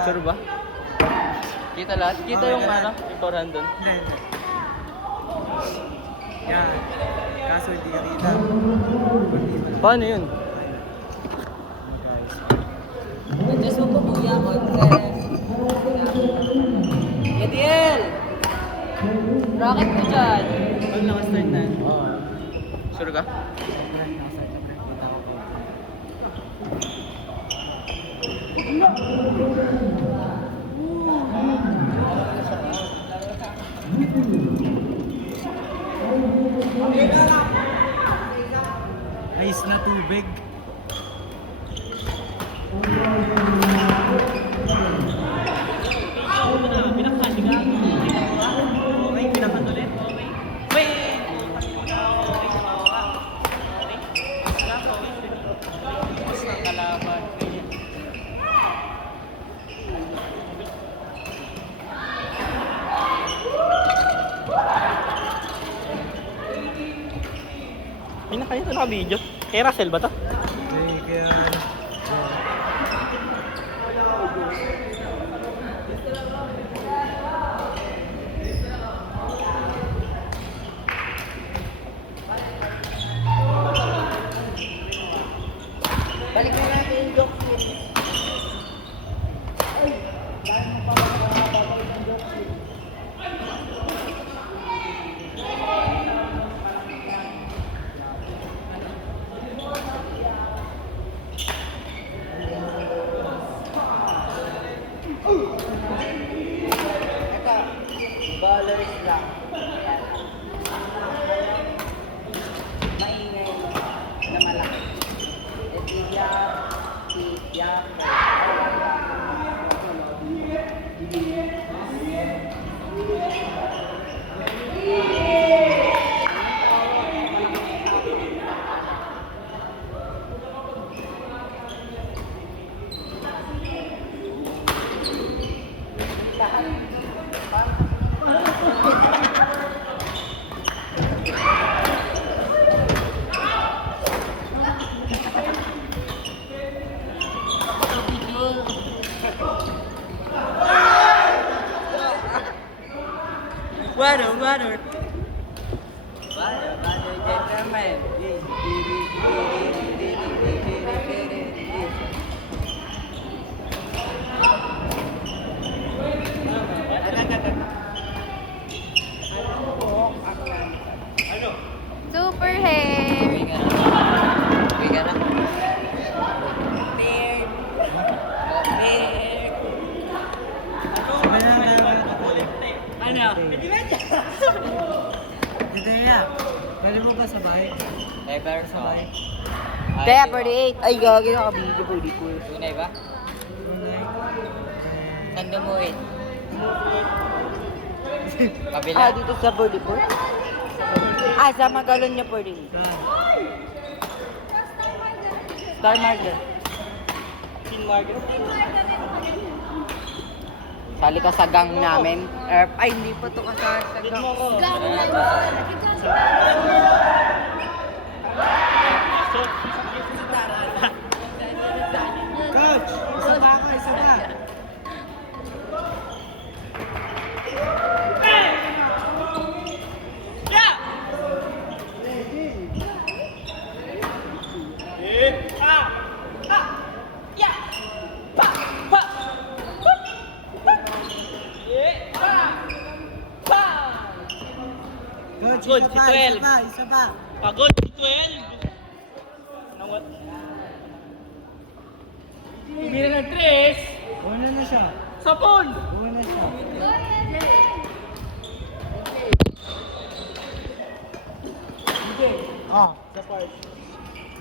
Sure ba? Kita lahat? Kita yung ano? Yung 400 doon? Hindi. Yan. Kaso hindi ka kita. Paano yun? Just mo po buya ko. Yadiel! Rocket mo dyan. Pag nakastart na. Sure ka? Ice na tubig. Okay, pinakan ulit. Pinakaya ito naka-video. Kay Russell ba to? Okay, kaya... Balik na natin yung joke. Ito, ballers lang. Maingay na malaki. Tiyak. Water, gentlemen. Super hair. Biga na. Ano? Dito ya. Galing mo ba sa bahay? Ever Sa bahay? Kaya 48. Ay, gagi na ka-video po dito. Tunay ba? Saan dumuhin? Kabila? Dito sa 44. Sa Magalon niya 48. Saan? Star Market. King Market. Sali ka sa gang namin. Ay, hindi pa to kasali sa gang. Coach! Isa ba ako? Isa ba? Coach, Good, isa pa, si 12. isa pa, isa pa. Pagod, 12. Nawat. Bibira ng 3. Una na siya. Sapon! Una na siya. Oh. Sa park.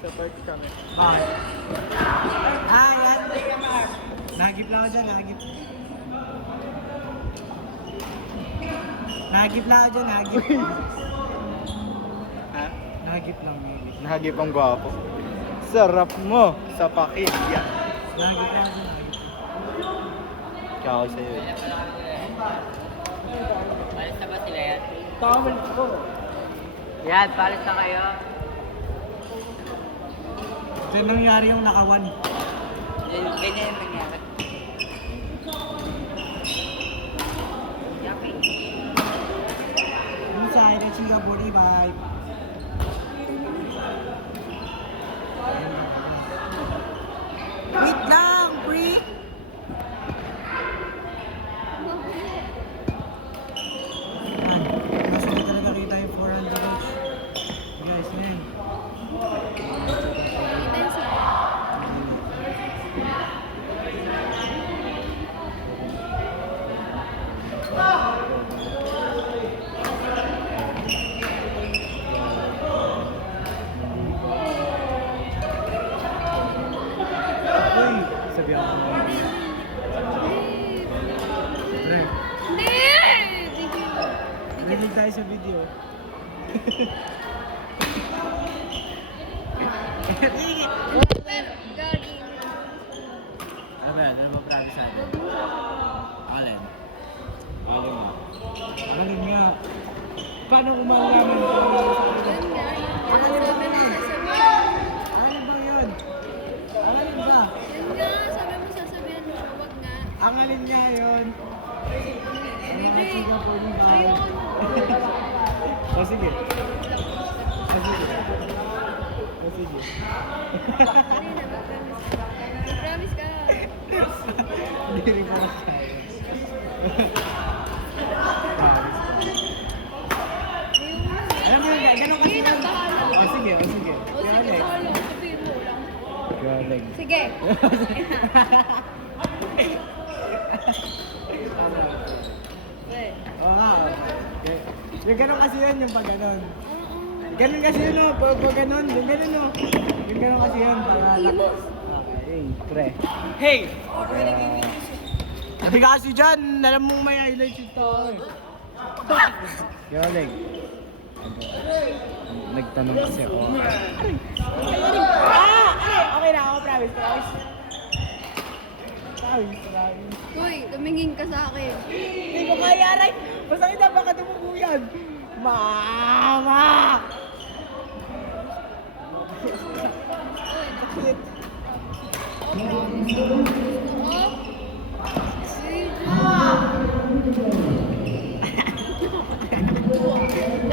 Sa park kami. Ah. Yan. Nagip lang ako dyan, nagip. Nagip lang ako dyan, nagip. Ha? Nagip lang, nagip. Nahagip ang gwapo. Sarap mo sa pakilya. Nagip lang ako dyan, nagip. Kaya sa'yo eh. Palis na ba sila yan? Tama ko. Yan, palis na kayo. Diyan nangyari yung nakawan. Ganyan yung nangyari. Chika 45. Wait lang, pre! Yan. Mas hindi talaga kita yung 400 coach. Guys, yan. Uy! Sabi ako. Pre, rinig tayo sa video. Ano ba yan? Ano ba promise sa atin? Alin? Alin mo? Alin nga. Paano kung malalaman ko? Alin ba yun? Alin ba? Ang alin nga yun? Ang mga chika po yung bahay. O sige. O sige. O sige. Promise ka. Hindi rin ko masyado. Alam mo yun, ganun kasi yun. O sige, o sige. Galing. Galing. Sige. Oo nga. Okay. Yung ganun kasi yun, yung pag ganun. Ganun kasi yun, no? Pag ganun, yung ganun, no? Yung ganun kasi yun, para... Okay, pre. Hey! Sabi ka kasi dyan, alam mong may highlights ito. Galing. Nagtanong kasi ako. Okay na ako, promise. Promise. Uy, tumingin ka sa akin. Hindi ko kaya, Aray! Masakit na baka tumubo yan! Mama! Sakit.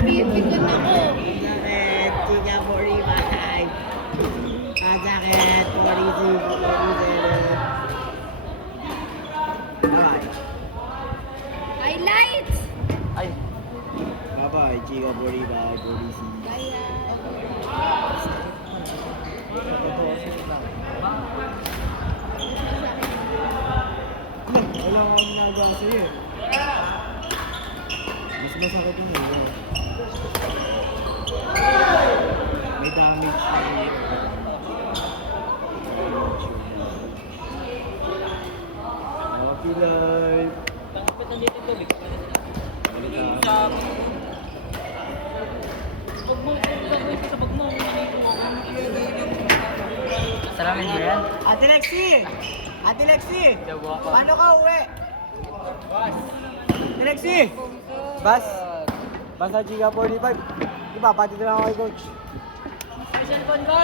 Pipikon ako. Sakit! Chika 45! Ang sakit! 42, 47! Bye! Highlights! Ay, Bye-bye! Chika 45, 46! Kaya. Wala akong ginagawa sa'yo eh. Mas masakit yung ulo. May damage na yun. Happy life! tangkapit na dito yung tubig. Sa... Huwag mo, sa bag mo. Salamin ba yan? Ate Lexi! Ate Lexi! Jawa ka. Paano ka uwi? Ate Lexi! Bas! Bas sa Chika 45. Diba, pati na lang ako kay coach. Cellphone ko!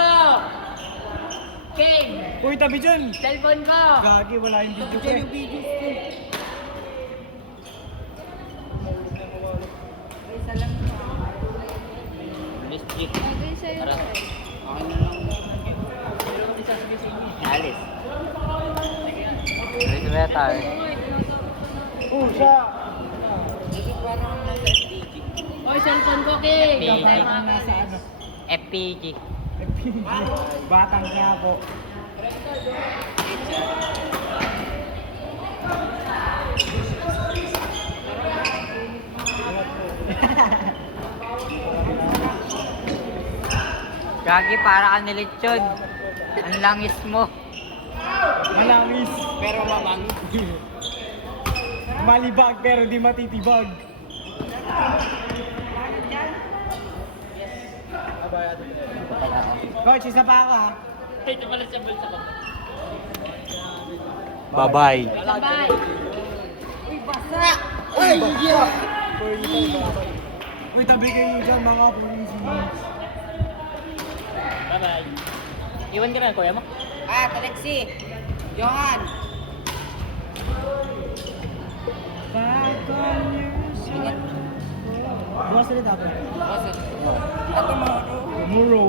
King! Uy, tabi dyan! Cellphone ko! Gagi, wala yung video ko. Yung video ko. Miss G. Bagay sa'yo. Tara. Alis. Dito na tayo. Oh, siya! Oy, cellphone ko, King! Parang nasa ano. FPG. Batang nga po. Gagi, para ka nilitsyon. Ang langis mo. Malangis, pero mamang. Malibag, pero di matitibag. Coach, isa pa ako ha. Ito pala sa bulsa ko. Bye-bye. Bye-bye. Uy, basa! Ay! Yeah! Uy, tabi kayo dyan mga police. Bye-bye. Iwan ka na, kuya mo? Ah, Alexi. Johan. Back on your side. Boss ulit dapat. Tomorrow. Tomorrow.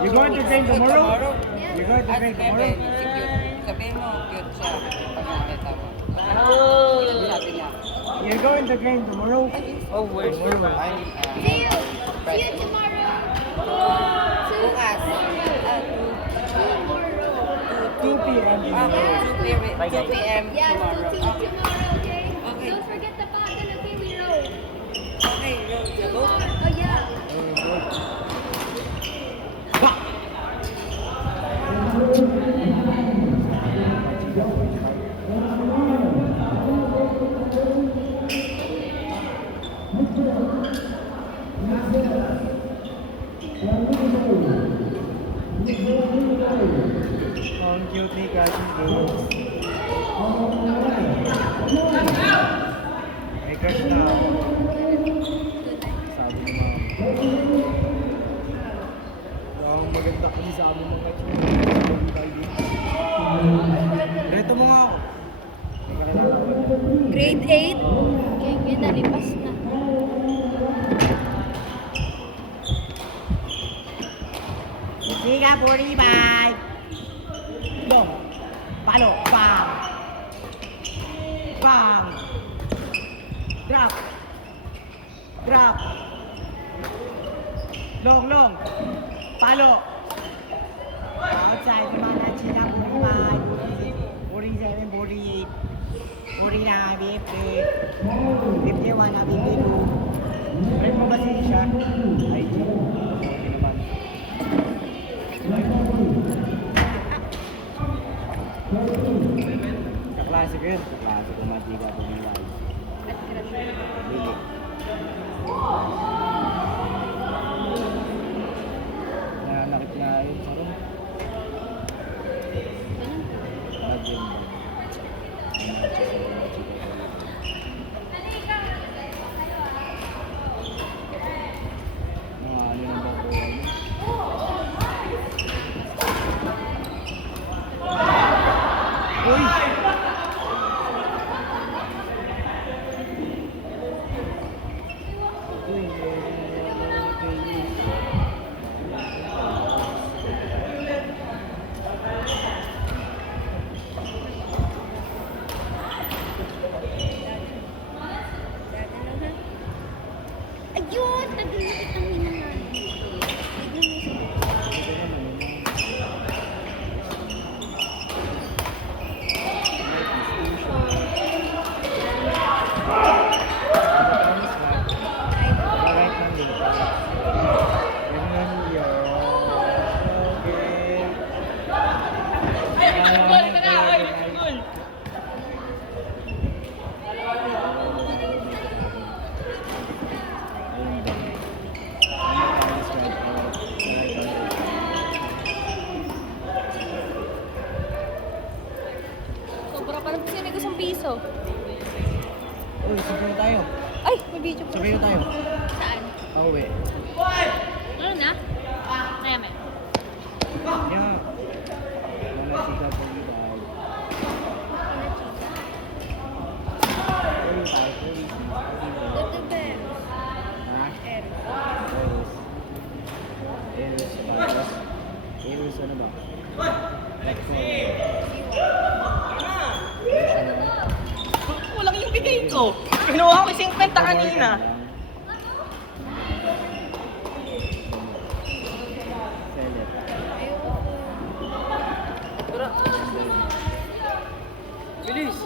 You going to train tomorrow? You going to train tomorrow? Sabihin mo, cute siya. Pag nakita mo. Sabi niya. You're going to train tomorrow? Oh, where's Tomorrow. See you. See you tomorrow. Bukas. Tomorrow. 2 p.m. Okay, 2 p.m. Yeah, tomorrow. 2 tomorrow, okay? Okay. Don't forget the pattern of Kiwi Road. Okay, go. Oh, yeah. Oh, ang cute ni Cousin Girls. May crush na ako. Sabi ni Mama. Ang maganda kami sa amin mga Reto mo nga ako. Grade 8. Okay, yun, nalipas na. Siga, Puri, bye! Long! Palo! Bang! Bang! Drop! Drop! Long! Palo! Outside, mana Chika, Puri, bye! Puri 7, Puri 8. Puri na, BP. BP 1 na, BP 2. Friend mo ba si siya? IG. Okay naman. Kaklase ko yun. Kaklase ko matika po ng live. Lili. Nanakit nga yun sa room. Love yun. Mga ano yung bago yun. Uy! Ayun! Tagalogit ang hinangan. Sobra pa rin kasi nag-isang piso. Uy, sabay na tayo. Ay! May video pa. Sabay na tayo. Saan? Pauwi. Ano na? Maya. Yeah. Mga chika po yung live. Uy, tayo po. Dito ba? Ha? Eros. Eros. Eros ano ba? Kulang yung bigay ko. Kinuha ko 50 kanina. Selet. Ayoko po. Tara. Bilis.